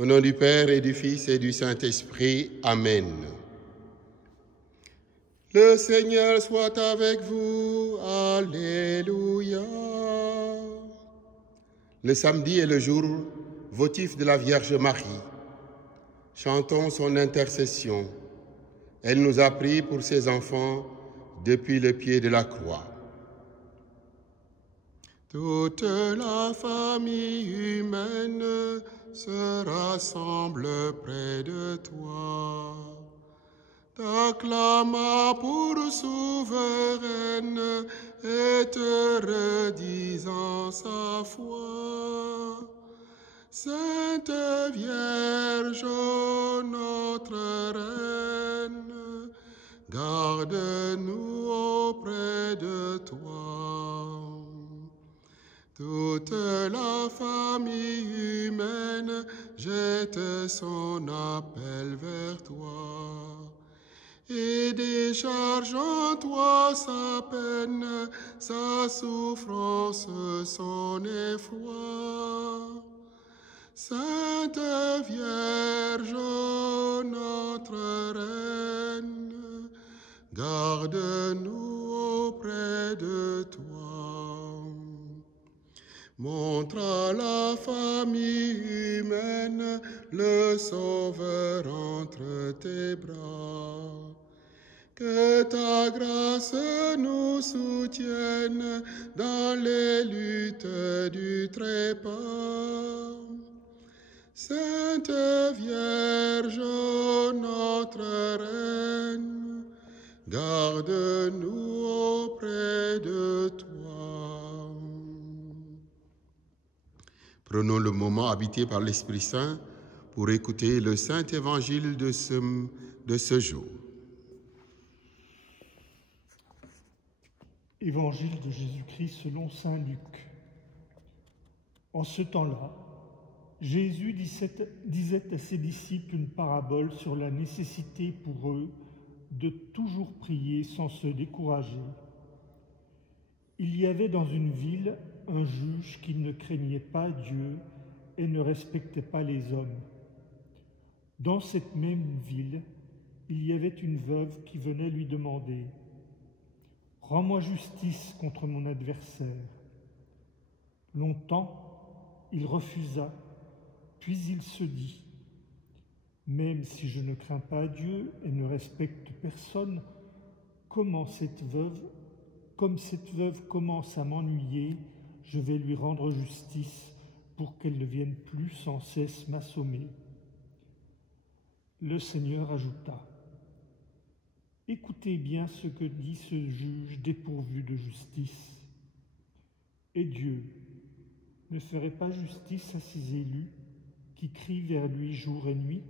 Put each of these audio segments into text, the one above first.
Au nom du Père et du Fils et du Saint-Esprit. Amen. Le Seigneur soit avec vous. Alléluia. Le samedi est le jour votif de la Vierge Marie. Chantons son intercession. Elle nous a pris pour ses enfants depuis le pied de la croix. Toute la famille humaine se rassemble près de toi. T'acclama pour souveraine et te redisant sa foi. Sainte Vierge, notre Reine, garde-nous auprès de toi. Toute la famille humaine jette son appel vers toi. Et décharge en toi sa peine, sa souffrance, son effroi. Sainte Vierge, notre Reine, garde-nous auprès de toi. Montre à la famille humaine le Sauveur entre tes bras. Que ta grâce nous soutienne dans les luttes du trépas. Sainte Vierge, notre Reine, garde-nous auprès de toi. Prenons le moment habité par l'Esprit Saint pour écouter le Saint Évangile de ce jour. Évangile de Jésus-Christ selon saint Luc. En ce temps-là, Jésus disait à ses disciples une parabole sur la nécessité pour eux de toujours prier sans se décourager. Il y avait dans une ville un juge qui ne craignait pas Dieu et ne respectait pas les hommes. Dans cette même ville, il y avait une veuve qui venait lui demander « Rends-moi justice contre mon adversaire ». Longtemps, il refusa, puis il se dit « Même si je ne crains pas Dieu et ne respecte personne, comme cette veuve commence à m'ennuyer, je vais lui rendre justice pour qu'elle ne vienne plus sans cesse m'assommer. » Le Seigneur ajouta « Écoutez bien ce que dit ce juge dépourvu de justice. Et Dieu ne ferait pas justice à ses élus qui crient vers lui jour et nuit?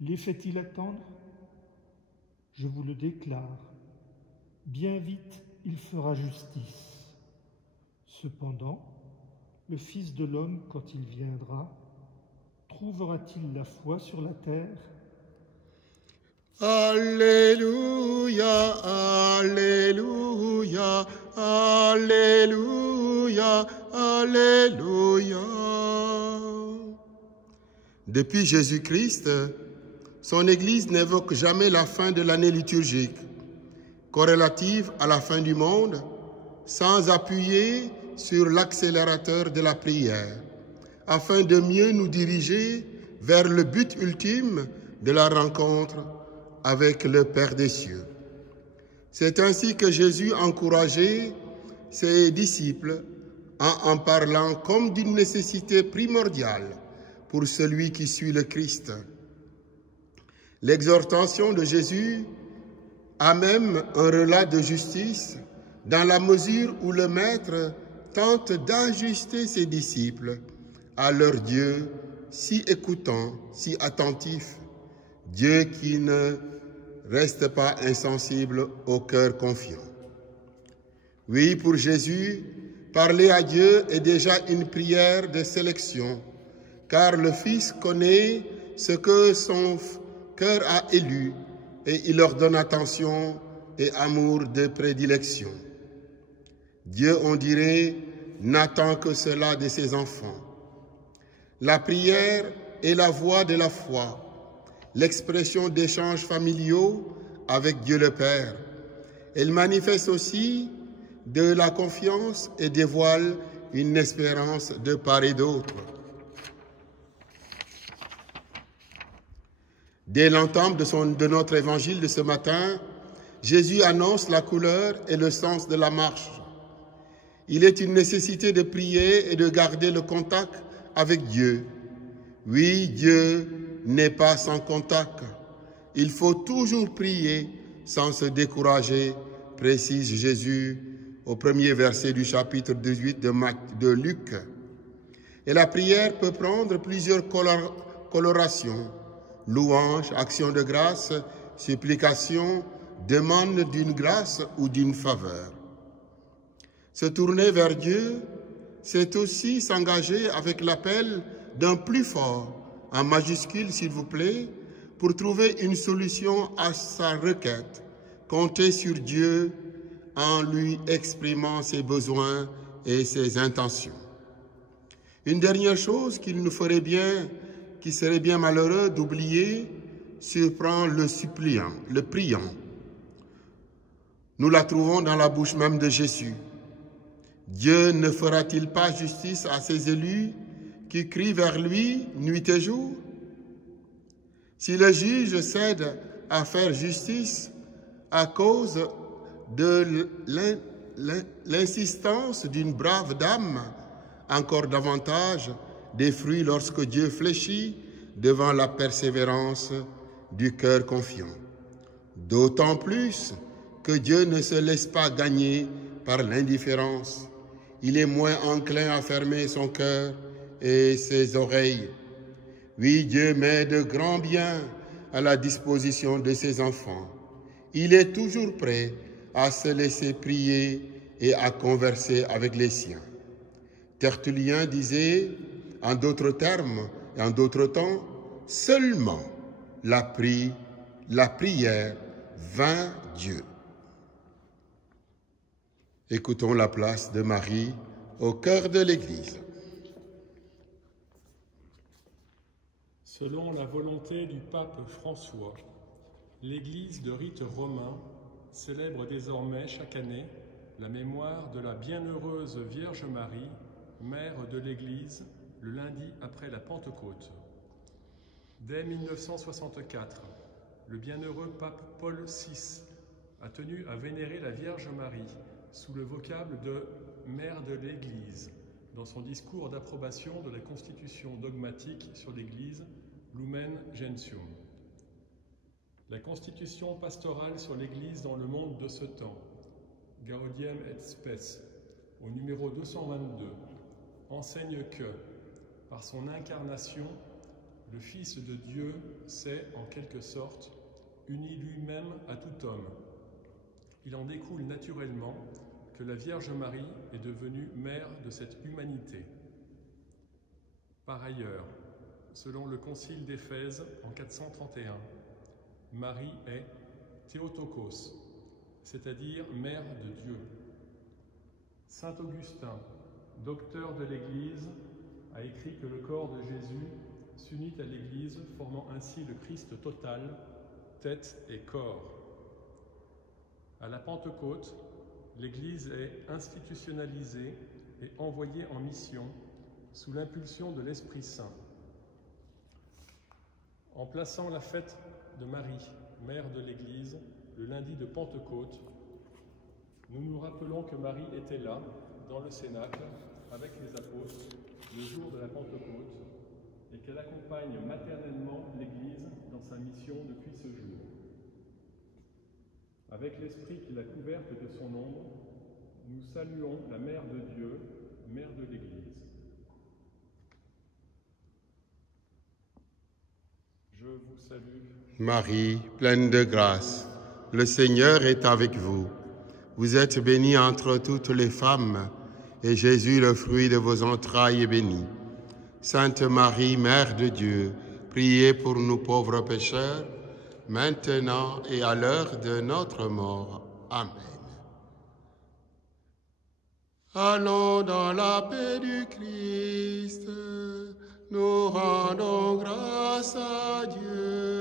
Les fait-il attendre? Je vous le déclare, bien vite il fera justice. Cependant, le Fils de l'homme, quand il viendra, trouvera-t-il la foi sur la terre? Alléluia, Alléluia, Alléluia, Alléluia. Depuis Jésus-Christ, son Église n'évoque jamais la fin de l'année liturgique, corrélative à la fin du monde, sans appuyer sur l'accélérateur de la prière, afin de mieux nous diriger vers le but ultime de la rencontre avec le Père des cieux. C'est ainsi que Jésus encourageait ses disciples en parlant comme d'une nécessité primordiale pour celui qui suit le Christ. L'exhortation de Jésus a même un relat de justice dans la mesure où le Maître tente d'ajuster ses disciples à leur Dieu si écoutant, si attentif, Dieu qui ne reste pas insensible au cœur confiant. Oui, pour Jésus, parler à Dieu est déjà une prière de sélection, car le Fils connaît ce que son cœur a élu et il leur donne attention et amour de prédilection. Dieu, on dirait, n'attend que cela de ses enfants. La prière est la voie de la foi, l'expression d'échanges familiaux avec Dieu le Père. Elle manifeste aussi de la confiance et dévoile une espérance de part et d'autre. Dès l'entame de notre évangile de ce matin, Jésus annonce la couleur et le sens de la marche. Il est une nécessité de prier et de garder le contact avec Dieu. Oui, Dieu n'est pas sans contact. Il faut toujours prier sans se décourager, précise Jésus au premier verset du chapitre 18 de Luc. Et la prière peut prendre plusieurs colorations. Louange, action de grâce, supplication, demande d'une grâce ou d'une faveur. Se tourner vers Dieu, c'est aussi s'engager avec l'appel d'un plus fort, en majuscule s'il vous plaît, pour trouver une solution à sa requête. Compter sur Dieu en lui exprimant ses besoins et ses intentions. Une dernière chose qui serait bien malheureux d'oublier, surprend le suppliant, le priant. Nous la trouvons dans la bouche même de Jésus. Dieu ne fera-t-il pas justice à ses élus qui crient vers lui nuit et jour? Si le juge cède à faire justice à cause de l'insistance d'une brave dame, encore davantage des fruits lorsque Dieu fléchit devant la persévérance du cœur confiant. D'autant plus que Dieu ne se laisse pas gagner par l'indifférence. Il est moins enclin à fermer son cœur et ses oreilles. Oui, Dieu met de grands biens à la disposition de ses enfants. Il est toujours prêt à se laisser prier et à converser avec les siens. Tertullien disait, en d'autres termes et en d'autres temps, seulement la prière vint Dieu. Écoutons la place de Marie au cœur de l'Église. Selon la volonté du pape François, l'Église de rite romain célèbre désormais chaque année la mémoire de la bienheureuse Vierge Marie, mère de l'Église, le lundi après la Pentecôte. Dès 1964, le bienheureux pape Paul VI a tenu à vénérer la Vierge Marie sous le vocable de « mère de l'Église » dans son discours d'approbation de la constitution dogmatique sur l'Église Lumen Gentium. La constitution pastorale sur l'Église dans le monde de ce temps, Gaudium et Spes, au numéro 222, enseigne que, par son incarnation, le Fils de Dieu s'est, en quelque sorte, uni lui-même à tout homme. Il en découle naturellement que la Vierge Marie est devenue mère de cette humanité. Par ailleurs, selon le Concile d'Éphèse en 431, Marie est Théotokos, c'est-à-dire mère de Dieu. Saint Augustin, docteur de l'Église, a écrit que le corps de Jésus s'unit à l'Église, formant ainsi le Christ total, tête et corps. À la Pentecôte, l'Église est institutionnalisée et envoyée en mission sous l'impulsion de l'Esprit Saint. En plaçant la fête de Marie, mère de l'Église, le lundi de Pentecôte, nous nous rappelons que Marie était là, dans le Cénacle, avec les apôtres, le jour de la Pentecôte, et qu'elle accompagne maternellement l'Église dans sa mission depuis ce jour. Avec l'Esprit qui l'a couverte de son ombre, nous saluons la Mère de Dieu, Mère de l'Église. Je vous salue. Marie, pleine de grâce, le Seigneur est avec vous. Vous êtes bénie entre toutes les femmes, et Jésus, le fruit de vos entrailles, est béni. Sainte Marie, Mère de Dieu, priez pour nous pauvres pécheurs, maintenant et à l'heure de notre mort. Amen. Allons dans la paix du Christ, nous rendons grâce à Dieu.